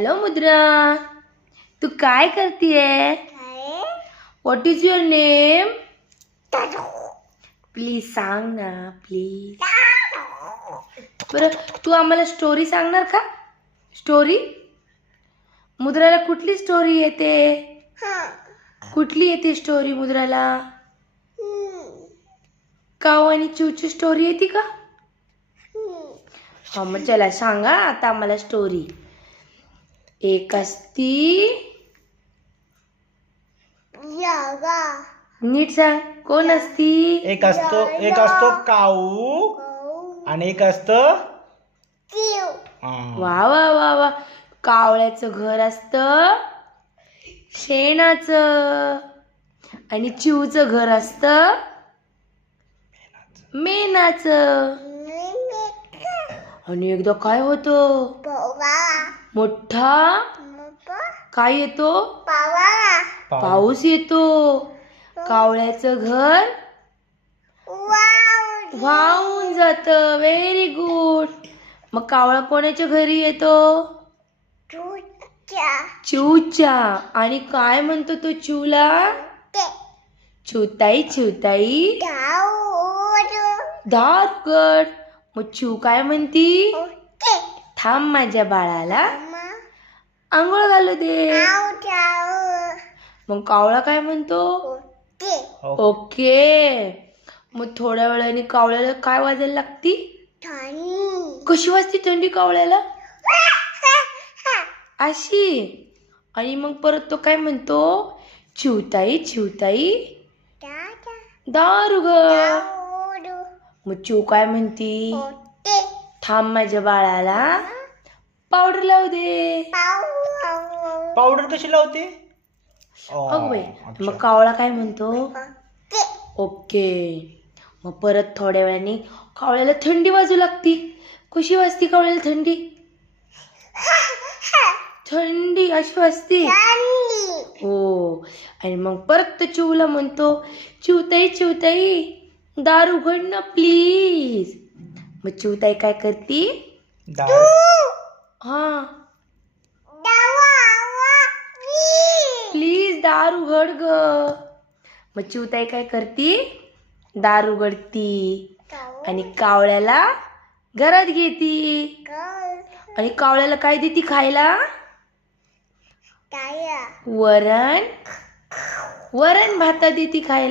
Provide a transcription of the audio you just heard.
Hello मुद्रा, तू काय करतीये? What is your name? Please सांग ना प्लीज. बरं तू आम्हाला स्टोरी सांगणार का? स्टोरी? मुद्राला कुठली स्टोरी येते? कुठली येते स्टोरी मुद्राला? काऊ आणि चिवची स्टोरी येते का? हा मग चला सांगा आता आम्हाला स्टोरी. एक असती, नीट सांग कोण असती? एक असतो काऊ आणि एक असतं वा वा वा वा. कावळ्याचं घर असतं शेणाचं आणि चिवचं घर असतं मेणाचं. आणि एकदा काय होतं, मोठा काय येतो, पाऊस येतो. कावळ्याचं घर वाहून जात. Very good. मग कावळा कोणाच्या घरी येतो? चिवच्या. आणि काय म्हणतो तो चिवला? चिवताई चिवताई दार उघड. मग चिव काय म्हणती? थांब माझ्या बाळाला आंघोळ घालू दे. मग कावळा काय म्हणतो? ओके. मग थोड्या वेळाने कावळ्याला काय वाजायला लागती? कशी वाजती थंडी कावळ्याला? अशी. आणि मग परत तो काय म्हणतो? चिवताई चिवताई दार उघड. मग चिव काय म्हणती? थांब माझ्या बाळाला पावडर लावू दे. पावडर कशी लावते? अग बाई. मग कावळा काय म्हणतो? ओके. मग परत थोड्या वेळाने कावळ्याला थंडी वाजू लागती. कशी वाजती कावळ्याला थंडी? थंडी अशी वाजती. हो. आणि मग परत तो चिवला म्हणतो, चिवताई चिवताई दार उघड ना प्लीज. मग चिवताई काय करती? हा प्लीज दार उघड ग. मग चिवताई काय करती? दार उघडती आणि कावळ्याला घरात घेती. आणि कावळ्याला काय देती खायला? वरण भाता देती खायला.